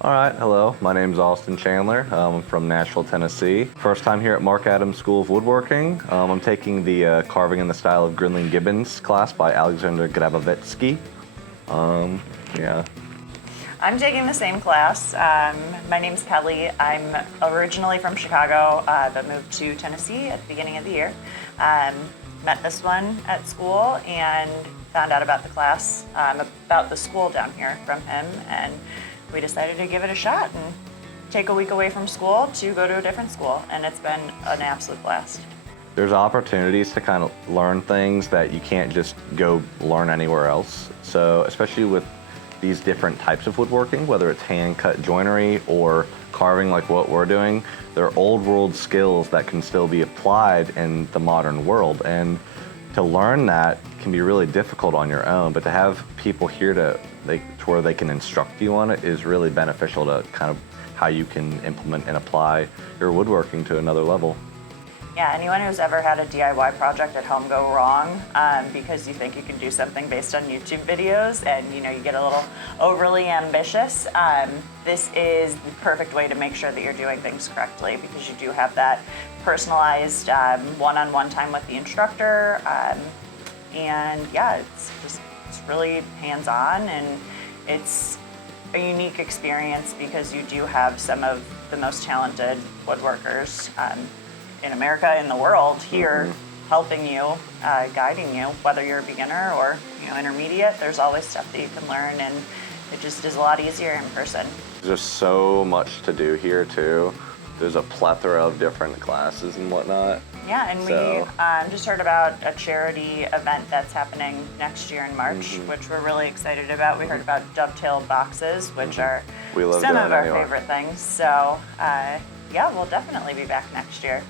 All right, hello. My name is Austin Chandler. I'm from Nashville, Tennessee. First time here at Marc School of Woodworking. I'm taking the Carving in the Style of Grinling Gibbons class by Alexander Grabovetsky. Yeah. I'm taking the same class. My name's Kelly. I'm originally from Chicago, but moved to Tennessee at the beginning of the year. Met this one at school and found out about the class, about the school down here from him, and we decided to give it a shot and take a week away from school to go to a different school, and it's been an absolute blast. There's opportunities to kind of learn things that you can't just go learn anywhere else. So especially with these different types of woodworking, whether it's hand-cut joinery or carving like what we're doing, they're old world skills that can still be applied in the modern world. And to learn that can be really difficult on your own, but to have people here to where they can instruct you on it is really beneficial to kind of how you can implement and apply your woodworking to another level. Yeah, anyone who's ever had a DIY project at home go wrong because you think you can do something based on YouTube videos and you get a little overly ambitious, this is the perfect way to make sure that you're doing things correctly, because you do have that personalized one-on-one time with the instructor, and yeah, it's really hands-on, and it's a unique experience because you do have some of the most talented woodworkers in America, in the world, here helping you, guiding you, whether you're a beginner or intermediate. There's always stuff that you can learn, and it just is a lot easier in person. There's so much to do here too. There's a plethora of different classes and whatnot. Yeah, and we just heard about a charity event that's happening next year in March, which we're really excited about. We heard about dovetail boxes, which are some of our favorite things. So yeah, we'll definitely be back next year.